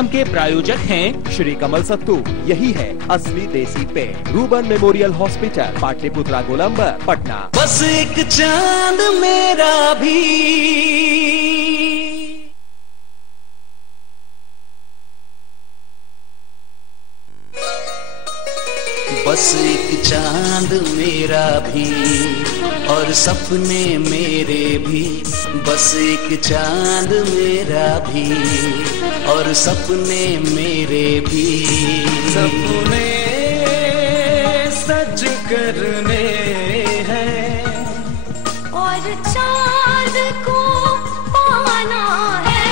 कार्यक्रम के प्रायोजक हैं श्री कमल सत्तू। यही है असली देसी पेय। रूबन मेमोरियल हॉस्पिटल, पाटलिपुत्रा, गोलंबर, पटना। बस एक चांद मेरा भी, बस एक चांद मेरा भी और सपने मेरे भी, बस एक चांद मेरा भी और सपने मेरे भी। सपने सच करने हैं और चांद को पाना है।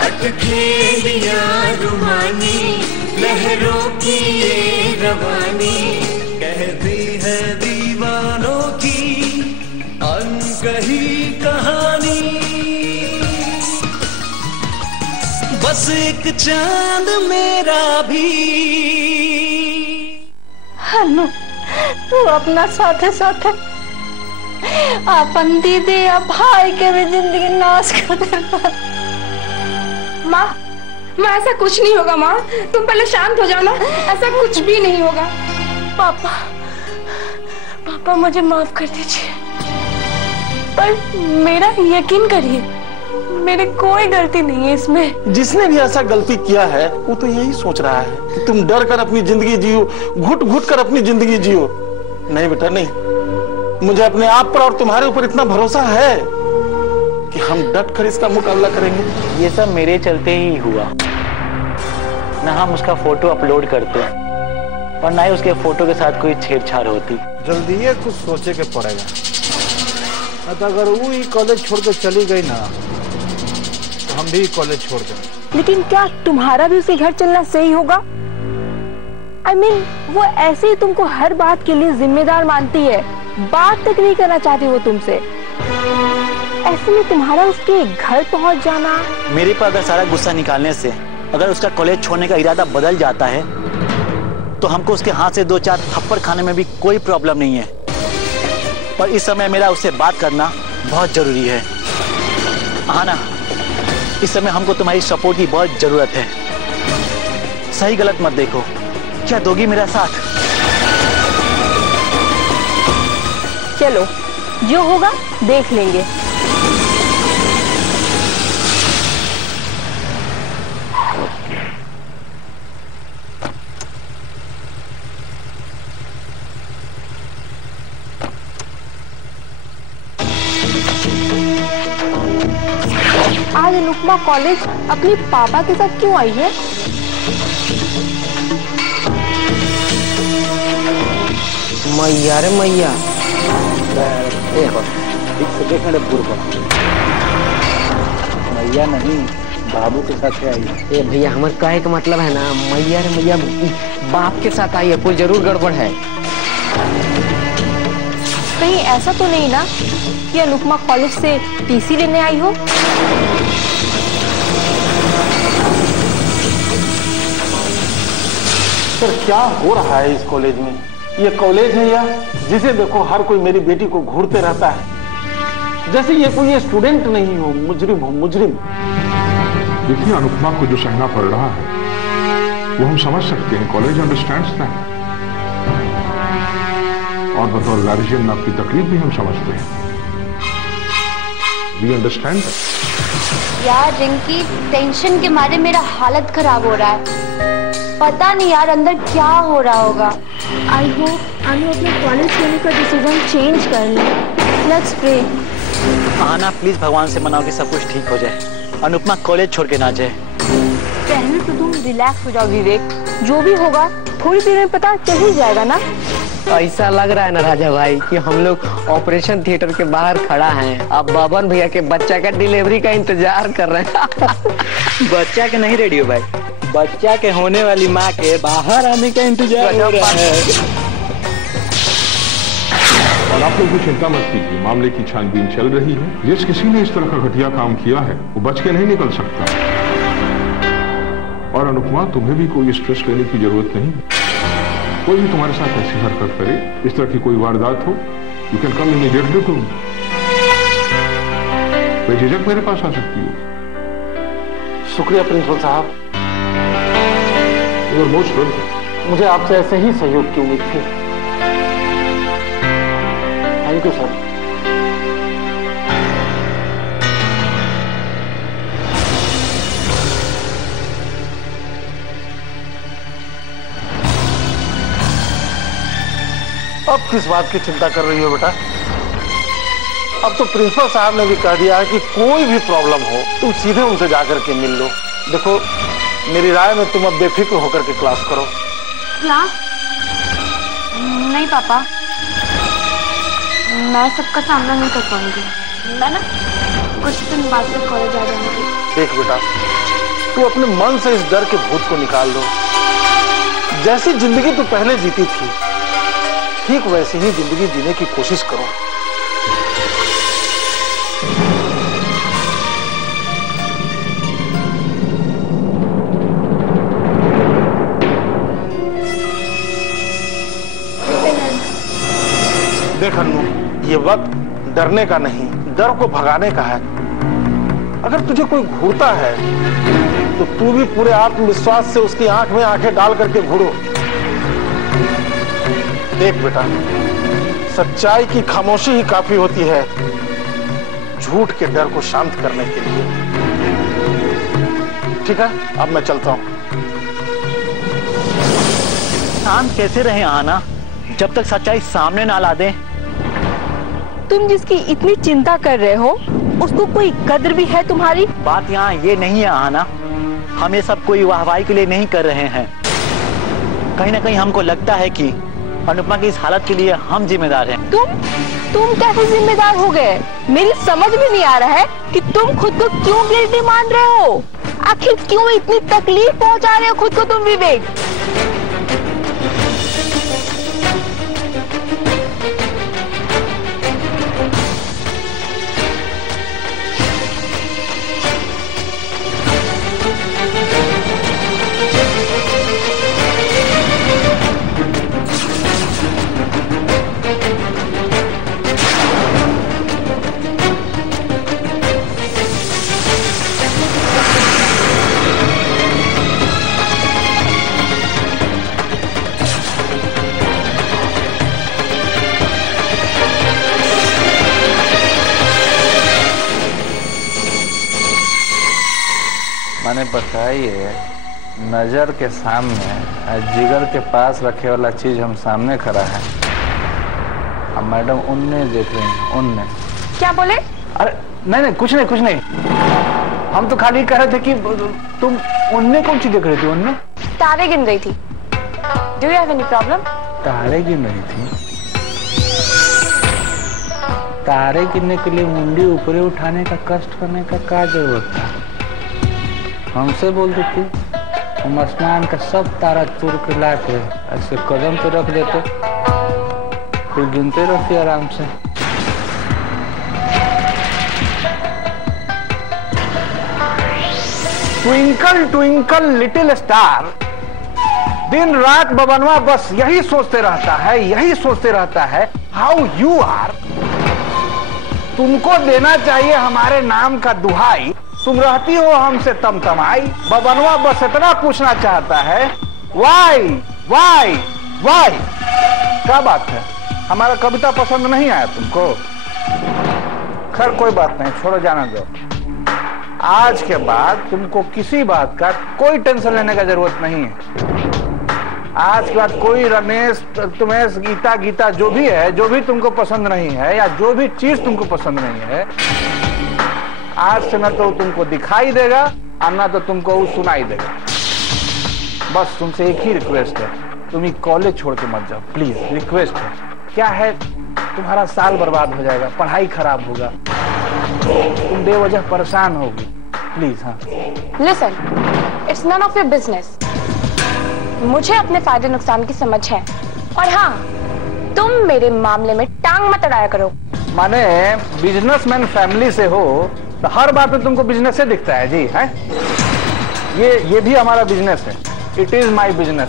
अटखेलियां रूहानी लहरों की ये रवानी, कहती है दीवानों की अनकही कहानी। बस एक चांद मेरा भी। हनु, तू अपना साथे साथे अपन दीदी या भाई के भी जिंदगी नाश कर दे। माँ, माँ ऐसा कुछ नहीं होगा माँ, तुम पहले शांत हो जाओ ना, ऐसा कुछ भी नहीं होगा। पापा, पापा मुझे माफ कर दीजिए, पर मेरा यकीन करिए, मेरी कोई गलती नहीं है इसमें। जिसने भी ऐसा गलती किया है वो तो यही सोच रहा है कि तुम डर कर अपनी जिंदगी जियो, घुट घुट कर अपनी जिंदगी जियो। नहीं बेटा नहीं, मुझे अपने आप पर और तुम्हारे ऊपर इतना भरोसा है कि हम डट कर इसका मुकाबला करेंगे। ये सब मेरे चलते ही हुआ। ना हम उसका फोटो अपलोड करते और ना ही उसके फोटो के साथ कोई छेड़छाड़ होती। जल्दी ये कुछ सोचे के पड़ेगा। तो अगर वो ही कॉलेज छोड़ के चली गई ना, तो हम भी कॉलेज छोड़ देंगे। लेकिन क्या तुम्हारा भी उसे घर चलना सही होगा? I mean, वो ऐसे ही तुमको हर बात के लिए जिम्मेदार मानती है, बात तक नहीं करना चाहती वो तुमसे। ऐसे में तुम्हारा उसके घर पहुंच जाना। मेरे पर अगर सारा गुस्सा निकालने से अगर उसका कॉलेज छोड़ने का इरादा बदल जाता है तो हमको उसके हाथ से 2-4 थप्पड़ खाने में भी कोई प्रॉब्लम नहीं है। पर इस समय मेरा उससे बात करना बहुत जरूरी है। हाँ ना, इस समय हमको तुम्हारी सपोर्ट की बहुत जरूरत है। सही गलत मत देखो, क्या दोगी मेरा साथ? चलो, जो होगा देख लेंगे। आज अनुपमा कॉलेज अपने पापा के साथ क्यों आई है? मैया रे मैया, मैया नहीं, बाबू के साथ आई। ए भैया, हमारे कहे का मतलब है ना, मैया रे मैया बाप के साथ आई है, कोई जरूर गड़बड़ है। कहीं ऐसा तो नहीं ना कि अनुपमा कॉलेज से टीसी लेने आई हो? सर क्या हो रहा है इस कॉलेज में? ये कॉलेज है या जिसे देखो हर कोई मेरी बेटी को घूरते रहता है, जैसे ये कोई स्टूडेंट नहीं हो, मुजरिम हो, मुजरिम। देखिए, अनुपमा को जो सहना पड़ रहा है वो हम समझ सकते हैं। कॉलेज अंडरस्टैंड्स दैट, और बतौर गार्जियन आपकी तकलीफ भी हम समझते हैं। We understand. यार रिंकी, टेंशन के मारे मेरा हालत खराब हो रहा है। पता नहीं यार अंदर क्या हो रहा होगा। आई होप अनु अपने कॉलेज लेने का डिसीजन चेंज कर ले। Let's pray. आना प्लीज भगवान से मनाओ कि सब कुछ ठीक हो जाए, अनुपमा कॉलेज छोड़ के ना जाए। पहले तो तुम रिलैक्स हो जाओ विवेक, जो भी होगा थोड़ी देर में पता चल ही जाएगा ना। ऐसा लग रहा है ना राजा भाई कि हम लोग ऑपरेशन थिएटर के बाहर खड़ा हैं, अब बबन भैया के बच्चा का डिलीवरी का इंतजार कर रहे हैं। बच्चा के नहीं रेडियो भाई, बच्चा के होने वाली माँ के बाहर आने का इंतजार हो रहा है। और आप लोग भी चिंता मत कीजिए, मामले की छानबीन चल रही है। जिस किसी ने इस तरह का घटिया काम किया है वो बच के नहीं निकल सकता। और अनुपमा, तुम्हें भी कोई स्ट्रेस लेने की जरूरत नहीं है। कोई भी तुम्हारे साथ ऐसी हरकत करे, इस तरह की कोई वारदात हो, you can come immediately to बेझिझक मेरे पास आ सकती हो। शुक्रिया प्रिंसिपल साहब, यू आर मोस्ट वेलकम। मुझे आपसे ऐसे ही सहयोग की उम्मीद थी। Thank you sir. अब किस बात की चिंता कर रही हो बेटा? अब तो प्रिंसिपल साहब ने भी कह दिया है कि कोई भी प्रॉब्लम हो तुम सीधे उनसे जाकर के मिल लो। देखो, मेरी राय में तुम अब बेफिक्र होकर के क्लास करो। क्लास? नहीं पापा, मैं सबका सामना नहीं कर पाऊंगी। मैं ना कुछ दिन बाद में कॉलेज आ जाऊंगी। देख बेटा, तू अपने मन से इस डर के भूत को निकाल दो। जैसी जिंदगी तू पहले जीती थी, ठीक वैसी ही जिंदगी जीने की कोशिश करो। देख अन्नू, ये वक्त डरने का नहीं, डर को भगाने का है। अगर तुझे कोई घूरता है तो तू भी पूरे आत्मविश्वास से उसकी आंख में आंखें डाल करके घूरो। देख बेटा, सच्चाई की खामोशी ही काफी होती है झूठ के डर को शांत करने के लिए। ठीक है, अब मैं चलता हूं। शांत कैसे रहे आना जब तक सच्चाई सामने ना ला दे? तुम जिसकी इतनी चिंता कर रहे हो उसको कोई कद्र भी है तुम्हारी? बात यहाँ ये नहीं है आना, हम ये सब कोई वाहवाही के लिए नहीं कर रहे हैं। कहीं ना कहीं हमको लगता है कि अनुपमा की इस हालत के लिए हम जिम्मेदार हैं। तुम कैसे जिम्मेदार हो गए? मेरी समझ में नहीं आ रहा है कि तुम खुद को क्यों गिल्टी मान रहे हो। आखिर क्यों इतनी तकलीफ पहुंचा रहे हो खुद को तुम विवेक? मैंने बताइए, नजर के सामने जिगर के पास रखे वाला चीज हम सामने खड़ा है। अब मैडम उनने देख रही हैं, उनने। क्या बोले? अरे नहीं, कुछ नहीं। हम तो खाली कह रहे थे कि तुम उनने कौन सी देख रही थी? उनने तारे गिन रही थी। Do you have any problem? तारे गिन रही थी? तारे गिनने के लिए मुंडी ऊपर उठाने का कष्ट करने का क्या जरूरत था? हमसे बोल देती, हम आसमान का सब तारा चुर के ला के ऐसे कदम पे रख देते, फिर गिनते रहती आराम से। ट्विंकल ट्विंकल लिटिल स्टार, दिन रात बबनवा बस यही सोचते रहता है हाउ यू आर। तुमको देना चाहिए हमारे नाम का दुहाई, तुम रहती हो हमसे तमतमाई। बबनवा बस इतना पूछना चाहता है, वाई वाई वाई। क्या बात है, हमारा कविता पसंद नहीं आया तुमको? खैर कोई बात नहीं, छोड़ो, जाना दो। आज के बाद तुमको किसी बात का कोई टेंशन लेने का जरूरत नहीं है। आज के बाद कोई रमेश तुम्हें गीता जो भी है, जो भी तुमको पसंद नहीं है या जो भी चीज तुमको पसंद नहीं है, आज से न तो तुमको दिखाई देगा और न तो तुमको सुनाई देगा। बस तुमसे एक ही रिक्वेस्ट है, तुम ये कॉलेज छोड़ के मत जाओ प्लीज, रिक्वेस्ट है। क्या है, तुम्हारा साल बर्बाद हो जाएगा, पढ़ाई खराब होगा, तुम बेवजह परेशान होगी, प्लीज। हाँ listen, it's none of your business. मुझे अपने फायदे नुकसान की समझ है, और हाँ, तुम मेरे मामले में टांग मत अड़ाया करो। माने बिजनेसमैन फैमिली से हो तो हर बात में तुमको बिजनेस से दिखता है जी, है? ये भी हमारा बिजनेस है, इट इज माई बिजनेस।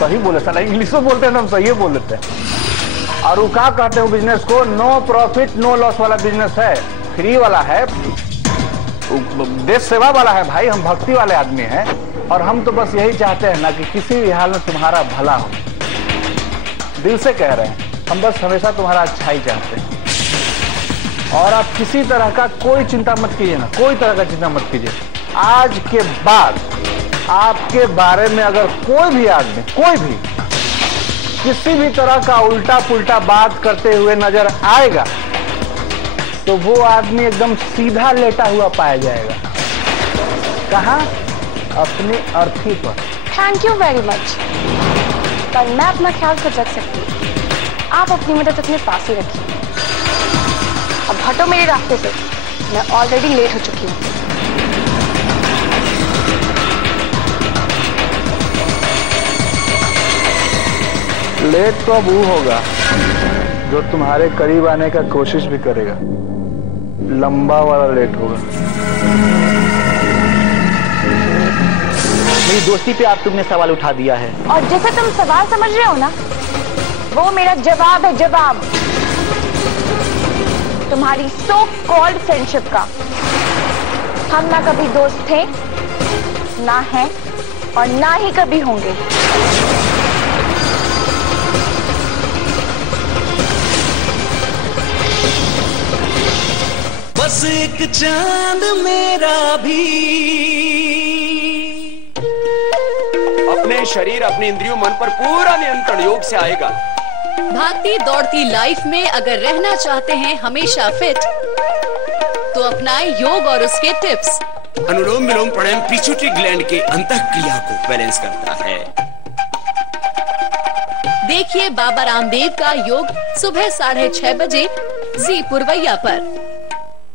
सही बोले साला, इंग्लिश में बोलते हैं तो हम सही बोल देते हैं। और वो क्या कहते हो बिजनेस को? नो प्रॉफिट नो लॉस वाला बिजनेस है। फ्री वाला है, देश सेवा वाला है भाई। हम भक्ति वाले आदमी हैं और हम तो बस यही चाहते हैं ना कि किसी भी हाल में तुम्हारा भला हो। दिल से कह रहे हैं, हम बस हमेशा तुम्हारा अच्छा ही चाहते हैं। और आप किसी तरह का कोई चिंता मत कीजिए ना, कोई तरह का चिंता मत कीजिए। आज के बाद आपके बारे में अगर कोई भी आदमी, कोई भी किसी भी तरह का उल्टा पुल्टा बात करते हुए नजर आएगा तो वो आदमी एकदम सीधा लेटा हुआ पाया जाएगा। कहाँ? अपनी अर्थी पर। थैंक यू वेरी मच, पर मैं अपना ख्याल खुद रख सकती हूँ। आप अपनी मदद अपने पास ही रखिए। अब हटो मेरे रास्ते से, मैं ऑलरेडी लेट हो चुकी हूँ। लेट तो अब वो होगा जो तुम्हारे करीब आने का कोशिश भी करेगा। लंबा वाला लेट होगा। मेरी दोस्ती पे आप तुमने सवाल उठा दिया है। और जैसे तुम सवाल समझ रहे हो ना, वो मेरा जवाब है, जवाब तुम्हारी सो कॉल्ड फ्रेंडशिप का। हम ना कभी दोस्त थे, ना हैं और ना ही कभी होंगे। बस एक चांद मेरा भी अपने शरीर, अपनी इंद्रियों, मन पर पूरा नियंत्रण योग से आएगा। भागती दौड़ती लाइफ में अगर रहना चाहते हैं हमेशा फिट, तो अपनाएं योग और उसके टिप्स। अनुलोम विलोम प्राणायाम पिट्यूटरी ग्लैंड के अंतःक्रिया को बैलेंस करता है। देखिए बाबा रामदेव का योग सुबह 6:30 बजे जी पुरवैया पर।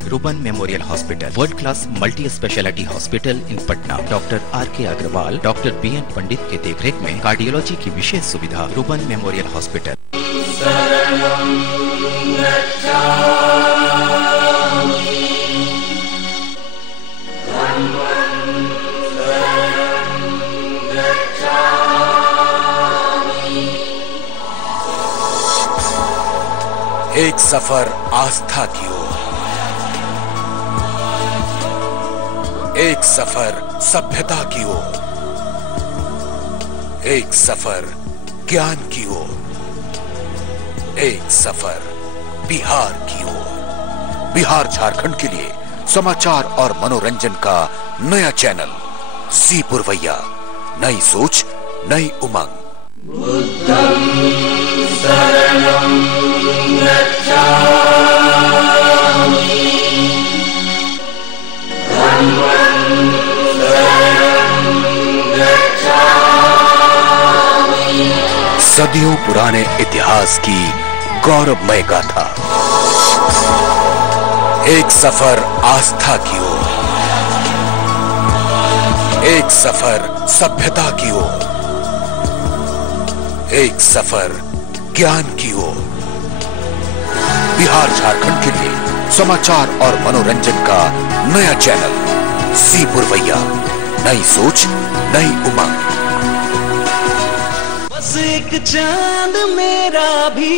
Ruban memorial hospital, world class multi speciality hospital in Patna. Doctor R K. Agrawal, doctor B N. Pandit के देखरेख में कार्डियोलॉजी की विशेष सुविधा। Ruban memorial hospital. एक सफर आस्था की ओर, एक सफर सभ्यता की ओर, एक सफर ज्ञान की ओर, एक सफर बिहार की ओर। बिहार झारखंड के लिए समाचार और मनोरंजन का नया चैनल जी पुरवैया। नई सोच, नई उमंग। बुद्धं शरणं गच्छामि, धम्मं शरणं गच्छामि। सदियों पुराने इतिहास की गौरवमय गाथा। एक सफर आस्था की ओर, एक सफर सभ्यता की ओर, एक सफर ज्ञान की ओर। बिहार झारखंड के लिए समाचार और मनोरंजन का नया चैनल जी पुरवैया। नई सोच, नई उमंग। बस एक चांद मेरा भी।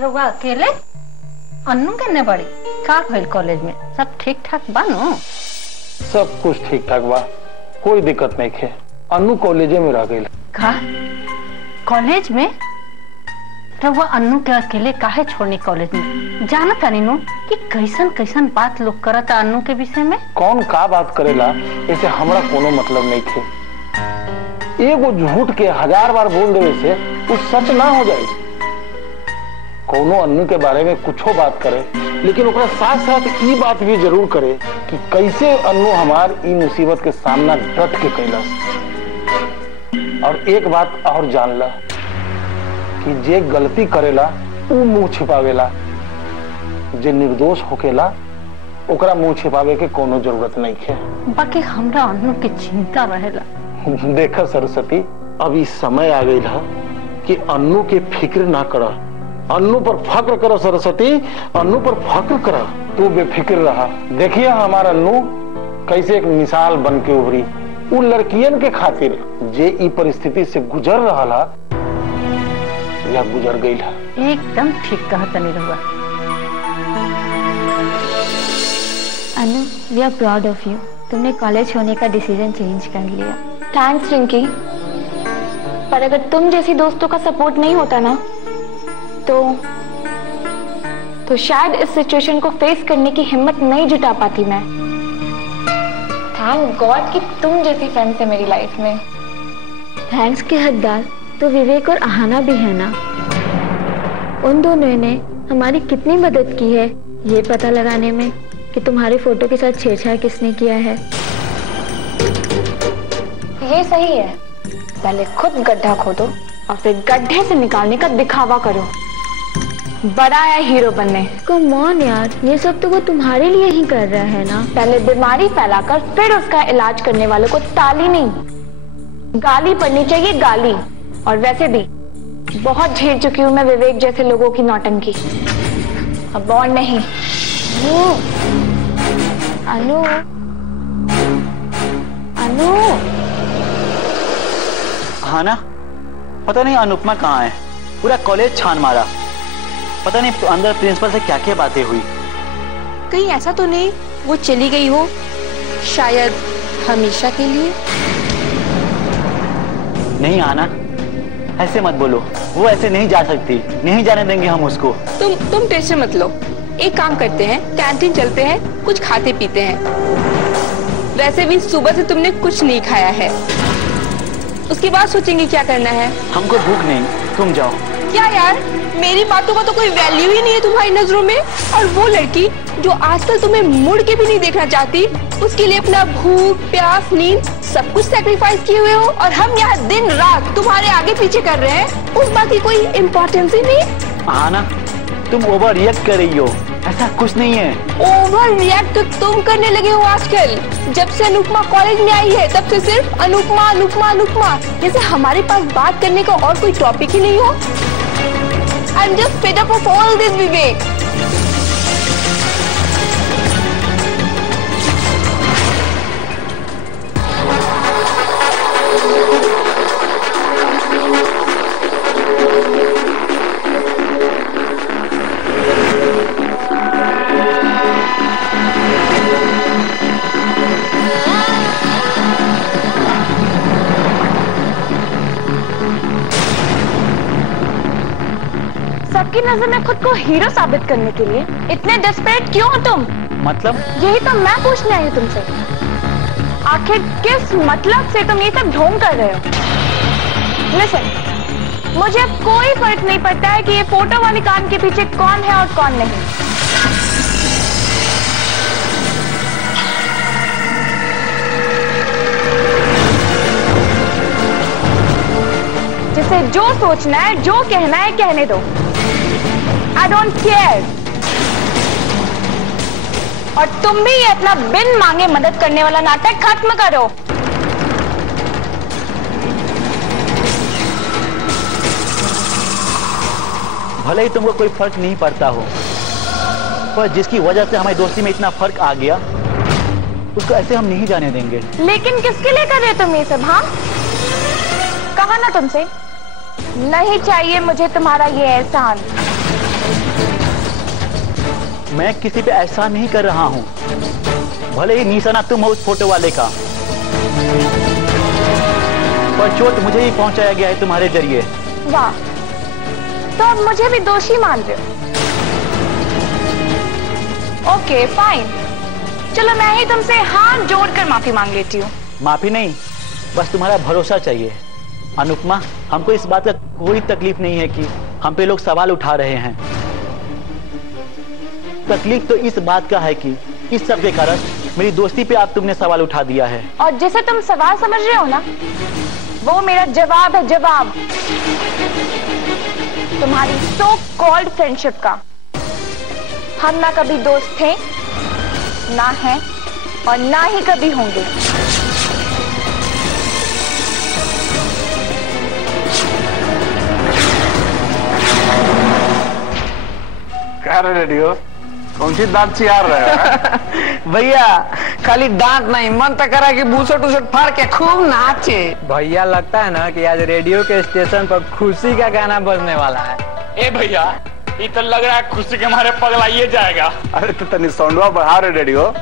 रउआ अकेले? अन्नू केने बड़ी? का भइल कॉलेज में? सब ठीक ठाक बानो? सब कुछ ठीक ठाक बा, कोई दिक्कत नहीं है। अन्नू कॉलेजे में रह गई। का? कॉलेज में? रउआ अन्नू के अकेले काहे छोड़नी कॉलेज में? जाना तानी नु कि कैसन कैसन बात लोग करता अन्नू के विषय में? कौन का बात करेला, ऐसे हमरा कोनो मतलब नहीं थे। एगो झूठ के 1000 बार बोल देवे से वो सच ना हो जाए। कोनो अन्नू के बारे में कुछो बात करे, लेकिन ओकरा साथ साथ ये बात भी जरूर करे कि कैसे अन्नू हमार ई मुसीबत के सामना डट के कैलस। और एक बात और जान ला कि जे गलती करेला वो मुंह छिपावेला, जे निर्दोष होकेला ओकरा मुंह छिपावे के कोनो जरूरत नहीं है। बाकी हमरा अन्नू की चिंता रहेला। देखा सरस्वती, अब इस समय आ गई है कि अन्नू के फिक्र ना कर, अन्नू पर फक्र करो सरस्वती, अन्नू पर फक्र करो। तू बेफिक्र रहा। देखिए हमारा अन्नू कैसे एक मिसाल बन के उभरी। वो लड़कियन के खातिर जे ई परिस्थिति से गुजर रहा या गुजर गई। एकदम ठीक कहा तनी रहुआ। Anu, we are proud of you. तुमने कॉलेज होने का डिसीजन चेंज कर लिया। थैंक्स रिंकी। पर अगर तुम जैसी दोस्तों का सपोर्ट नहीं होता ना तो शायद इस सिचुएशन को फेस करने की हिम्मत नहीं जुटा पाती मैं। थैंक गॉड कि तुम जैसी फ्रेंड्स है मेरी लाइफ में। थैंक्स के हकदार तो विवेक और आहाना भी है ना। उन दोनों ने हमारी कितनी मदद की है ये पता लगाने में कि तुम्हारे फोटो के साथ छेड़छाड़ किसने किया है। ये सही है, पहले खुद गड्ढा खोदो और फिर गड्ढे से निकालने का दिखावा करो। बड़ा है हीरो बनने। कम ऑन यार, ये सब तो वो तुम्हारे लिए ही कर रहा है ना। पहले बीमारी फैलाकर फिर उसका इलाज करने वालों को ताली नहीं गाली पड़नी चाहिए, गाली। और वैसे भी बहुत झेल चुकी हूँ मैं विवेक जैसे लोगों की नौटंकी। अब और नहीं। अनु, अनु। हाँ ना, पता नहीं अनुपमा कहाँ है। पूरा कॉलेज छान मारा, पता नहीं अंदर प्रिंसिपल से क्या क्या बातें हुई। कहीं ऐसा तो नहीं वो चली गई हो, शायद हमेशा के लिए। नहीं आना, ऐसे मत बोलो। वो ऐसे नहीं जा सकती, नहीं जाने देंगे हम उसको। तुम टेंशन मत लो। एक काम करते हैं, कैंटीन चलते हैं, कुछ खाते पीते हैं। वैसे भी सुबह से तुमने कुछ नहीं खाया है, उसके बाद सोचेंगे क्या करना है। हमको भूख नहीं, तुम जाओ। क्या यार, मेरी बातों का तो कोई वैल्यू ही नहीं है तुम्हारी नजरों में। और वो लड़की जो आजकल तुम्हें मुड़ के भी नहीं देखना चाहती, उसके लिए अपना भूख प्यास नींद सब कुछ सैक्रिफाइस किए हुए हो, और हम यहाँ दिन रात तुम्हारे आगे पीछे कर रहे हैं। उस बात की कोई इम्पोर्टेंस ही नहीं। हाँ ना, तुम ओवर रिएक्ट कर रही हो, ऐसा कुछ नहीं है। ओवर रिएक्ट तो तुम करने लगे हो आजकल। जब से अनुपमा कॉलेज में आई है तब से सिर्फ अनुपमा अनुपमा अनुपमा, जैसे हमारे पास बात करने का और कोई टॉपिक ही नहीं हो। I'm just fed up of all this, Vivek. सबकी नजर में खुद को हीरो साबित करने के लिए इतने डेस्परेट क्यों हो तुम? मतलब? यही तो मैं पूछने आई हूँ तुमसे। आखिर किस मतलब से तुम ये सब ढोंग कर रहे हो? लिसन, मुझे अब कोई फर्क नहीं पड़ता है कि ये फोटो वाली कान के पीछे कौन है और कौन नहीं। जिसे जो सोचना है, जो कहना है, कहने दो। I don't care। और तुम भी ये अपना बिन मांगे मदद करने वाला नाटक खत्म करो। भले ही तुमको कोई फर्क नहीं पड़ता हो, पर जिसकी वजह से हमारी दोस्ती में इतना फर्क आ गया, उसको ऐसे हम नहीं जाने देंगे। लेकिन किसके लिए कर रहे हो तुम ये सब? हाँ, कहा ना तुमसे, नहीं चाहिए मुझे तुम्हारा ये एहसान। मैं किसी पे एहसान नहीं कर रहा हूँ, भले ही निशाना तुम हो उस फोटो वाले का, पर चोट मुझे ही पहुंचाया गया है तुम्हारे जरिए। वाह, तो अब मुझे भी दोषी मान रहे हो? ओके फाइन, चलो मैं ही तुमसे हाथ जोड़कर माफी मांग लेती हूँ। माफी नहीं, बस तुम्हारा भरोसा चाहिए। अनुपमा, हमको इस बात का कोई तकलीफ नहीं है कि हम पे लोग सवाल उठा रहे हैं। तकलीफ तो इस बात का है कि इस सब के कारण मेरी दोस्ती पे आप तुमने सवाल उठा दिया है। और जिसे तुम सवाल समझ रहे हो ना, वो मेरा जवाब है, जवाब तुम्हारी सो कॉल्ड फ्रेंडशिप का। हम ना कभी दोस्त थे, ना हैं, और ना ही कभी होंगे। क्या रे रेडियो, कौन सी दांत चियार रहे हो? भैया खाली दांत नहीं, मन तो करा कि बूसट उसट फाड़ के खूब नाचे। भैया लगता है ना कि आज रेडियो के स्टेशन पर खुशी का गाना बजने वाला है। ए भैया, ये तो लग रहा है खुशी के हमारे पगलाइए जाएगा। अरे तो तनी साउंडवा बढ़ा रे रेडियो,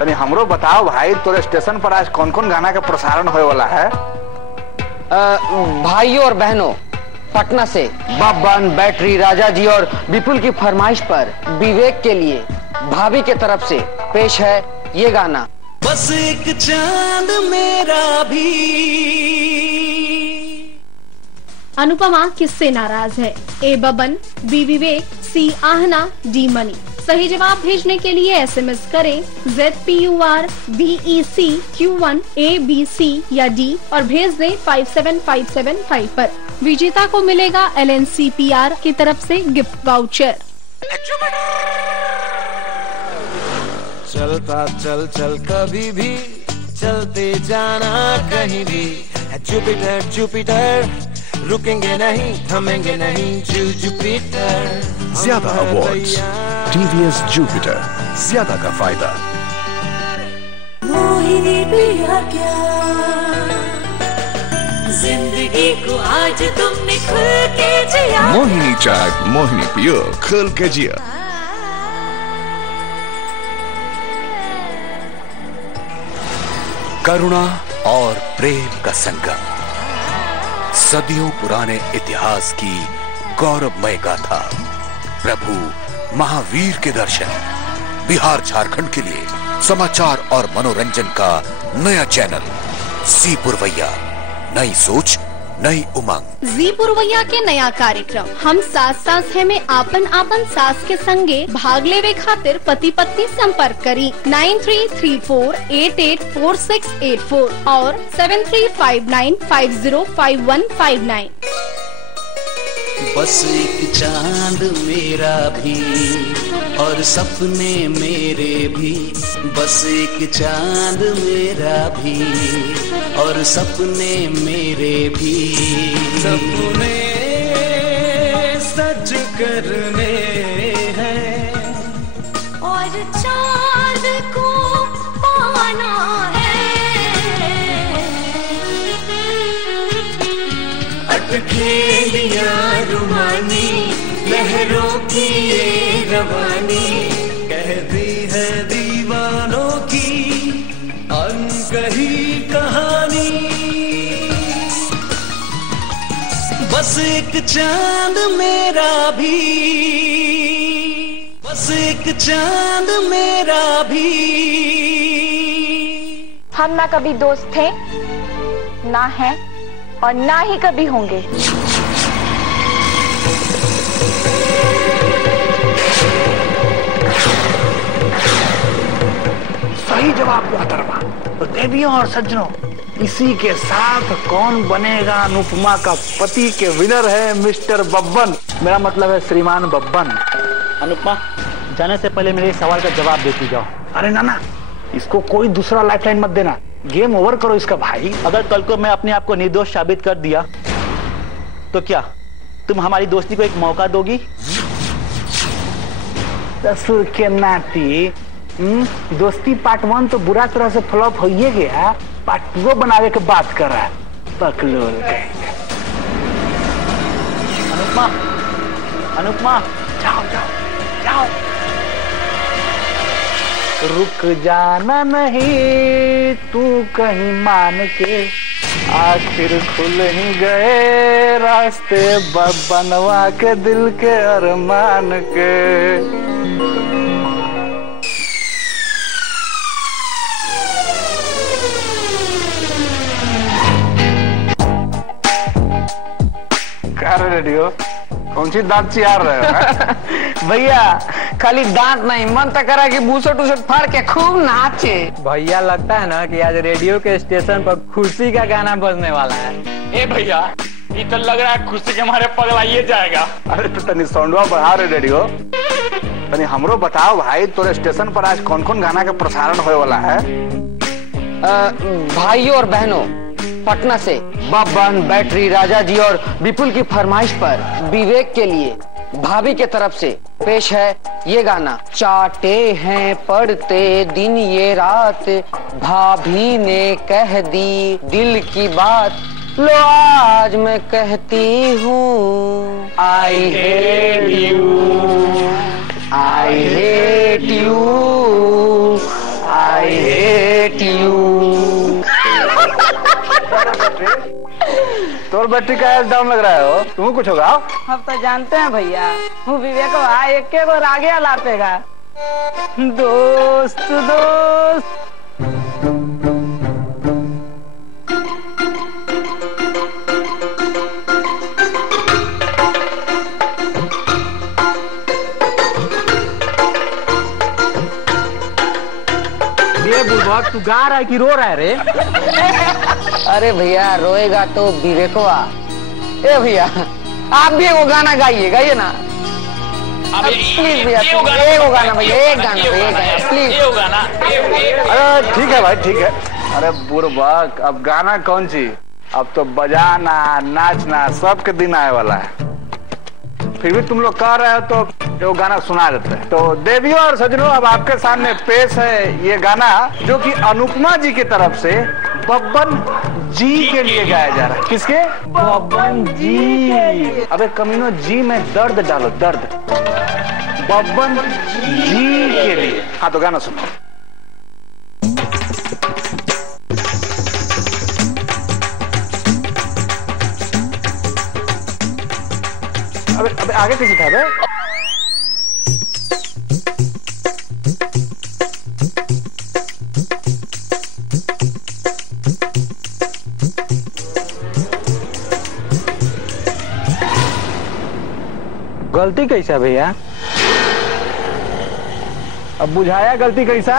तनी हमरो बताओ भाई, तोरे स्टेशन पर आज कौन कौन गाना का प्रसारण होने वाला है? भाइयों और बहनों, पटना से बब्बन, बैटरी, राजा जी और विपुल की फरमाइश पर विवेक के लिए भाभी के तरफ से पेश है ये गाना। बस एक चांद मेरा भी। अनुपमा किससे नाराज है? ए बबन, बी विवेक, सी आहना, डी मनी। सही जवाब भेजने के लिए एसएमएस करें ZPUR BEC Q1 ABC या D और भेज दें 57575 पर। विजेता को मिलेगा LNCPR की तरफ से गिफ्ट वाउचर। चलता चल चल कभी भी, चलते जाना कहीं भी। जुपिटर जुपिटर, रुकेंगे नहीं थमेंगे नहीं, जुपिटर। ज्यादा अवार्ड्स, TVS जुपिटर, ज्यादा का फायदा। मोहिनी पिया क्या, जिंदगी को आज तुमने खुल के जिया। मोहिनी चाट, मोहिनी पियो, खुल के जिया। करुणा और प्रेम का संगम, सदियों पुराने इतिहास की गौरवमय गाथा। प्रभु महावीर के दर्शन। बिहार झारखंड के लिए समाचार और मनोरंजन का नया चैनल जी पुरवैया। नई सोच, नई उमंग। जी पुरवैया के नया कार्यक्रम हम सास सास है में आपन आपन सास के संगे भाग लेवे खातिर पति पत्नी संपर्क करी 9334884684 और 7359505159। बस एक चांद मेरा भी और सपने मेरे भी। बस एक चांद मेरा भी और सपने मेरे भी। सपने सच करने हैं और चांद को पाना है। अटखेलियां रुमानी, लहरों की ये रवानी, कहती है दीवानों की अनकही कहानी। बस एक चांद मेरा भी, बस एक चांद मेरा भी। हम ना कभी दोस्त थे, ना हैं और ना ही कभी होंगे। सही जवाब मोहतरमा। तो देवियों और सज्जनों, इसी के साथ कौन बनेगा अनुपमा का पति के विनर है मिस्टर बब्बन। मेरा मतलब है श्रीमान बब्बन। अनुपमा, जाने से पहले मेरे सवाल का जवाब देती जाओ। अरे नाना, इसको कोई दूसरा लाइफलाइन मत देना, गेम ओवर करो इसका भाई। अगर कल को मैं अपने आप को निर्दोष साबित कर दिया तो क्या तुम हमारी दोस्ती को एक मौका दोगी? ससुर के नाती, दोस्ती पार्ट 1 तो बुरा तरह से फ्लॉप हो ही गया, पार्ट 2 बनाने की बात कर रहा है। बकलोल कहेंगे। अनुपमा, अनुपमा, जाओ जाओ जाओ। रुक जाना नहीं तू कहीं मान के, आखिर खुल ही गए रास्ते बनवा के दिल के अरमान के। क्या रेडियो, कौन सी दांत चियार रहे हो? भैया खाली दांत नहीं, मन तो करा कि बूसट उसट फाड़ के खूब नाचे। भैया लगता है ना कि आज रेडियो के स्टेशन पर खुशी का गाना बजने वाला है। ए भैया, ये तो लग रहा है खुशी के हमारे पगलाइए जाएगा। अरे तो तनी साउंडवा बढ़ा रे रेडियो, तनी हमरो बताओ भाई, तोरे स्टेशन पर आज कौन कौन गाना का प्रसारण होने वाला है? भाइयों और बहनों, पटना से बब्बन, बैटरी, राजा जी और विपुल की फरमाइश पर विवेक के लिए भाभी के तरफ से पेश है ये गाना। चाटे हैं पढ़ते दिन ये रात, भाभी ने कह दी दिल की बात, लो आज मैं कहती हूँ I hate you, I hate you, I hate you. तोर बैटरी का एज डाउन लग रहा है हो, तुम कुछ होगा? हम तो जानते हैं भैया, वो विवेक भाई एक के को रागे लापेगा। दोस्त दोस्त ये बुलबक तू गा रहा है कि रो रहा है रे? अरे भैया रोएगा तो विवेकवा। ए भैया आप भी वो गाना गाइए ना प्लीज भैया, एक गाना भैया, एक गाना प्लीज। अरे ठीक है भाई ठीक है। अरे बुलबक अब गाना कौन सी, अब तो बजाना नाचना सबके दिन आए वाला है। फिर भी तुम लोग कह रहे हो तो वो गाना सुना देते हैं। तो देवियों और सजनों अब आपके सामने पेश है ये गाना जो कि अनुपमा जी की तरफ से बब्बन जी के लिए गाया जा रहा है। किसके? बब्बन जी। अबे कमीनो जी में दर्द डालो, दर्द। बब्बन जी के लिए। हाँ तो गाना सुनो। अबे आगे किसी था बे? गलती कैसा भैया? अब बुझाया गलती कैसा?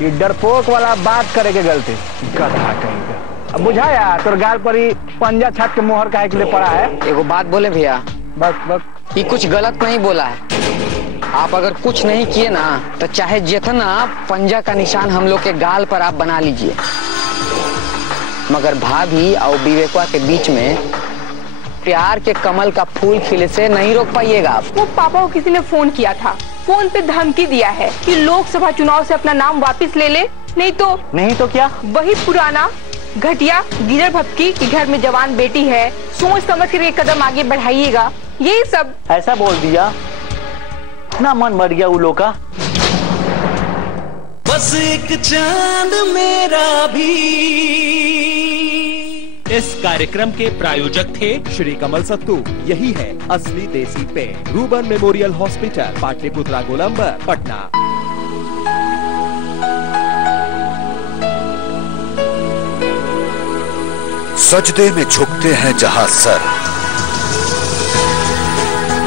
ये डरपोक वाला बात करे के गलती, गधा कहीं का। अब बुझाया तोर गाल पर ही पंजा छाट के मोहर काहे के लिए पड़ा है? एगो बात बोले भैया, बस ये कुछ गलत नहीं बोला है। आप अगर कुछ नहीं किए ना तो चाहे जितना पंजा का निशान हम लोग के गाल पर आप बना लीजिए, मगर भाभी और विवेकवा के बीच में प्यार के कमल का फूल खिले से नहीं रोक पाइएगा आप। वो पापा को किसी ने फोन किया था, फोन पे धमकी दिया है कि लोकसभा चुनाव से अपना नाम वापस ले ले, नहीं तो क्या? वही पुराना घटिया गिरर भपकी कि घर में जवान बेटी है, सोच समझ कर एक कदम आगे बढ़ाइएगा, यही सब। ऐसा बोल दिया ना, मन मर गया उन लोग का। बस एक चांद मेरा भी। इस कार्यक्रम के प्रायोजक थे श्री कमल सत्तू। यही है असली देसी पेय। रूबन मेमोरियल हॉस्पिटल, पाटलिपुत्रा गोलंबर, पटना। सजदे में झुकते हैं जहां सर,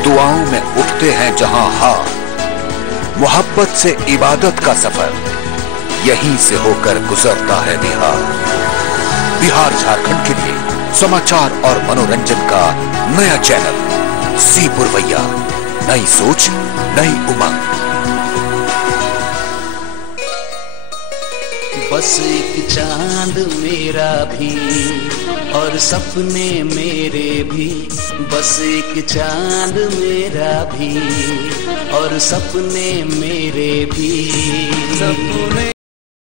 दुआओं में उठते हैं जहां हाथ, मोहब्बत से इबादत का सफर यहीं से होकर गुजरता है बिहार। बिहार झारखंड के लिए समाचार और मनोरंजन का नया चैनल सी पुरवैया। नई सोच, नई उमंग। बस एक चांद मेरा भी और सपने मेरे भी, बस एक चांद मेरा भी और सपने मेरे भी। सपने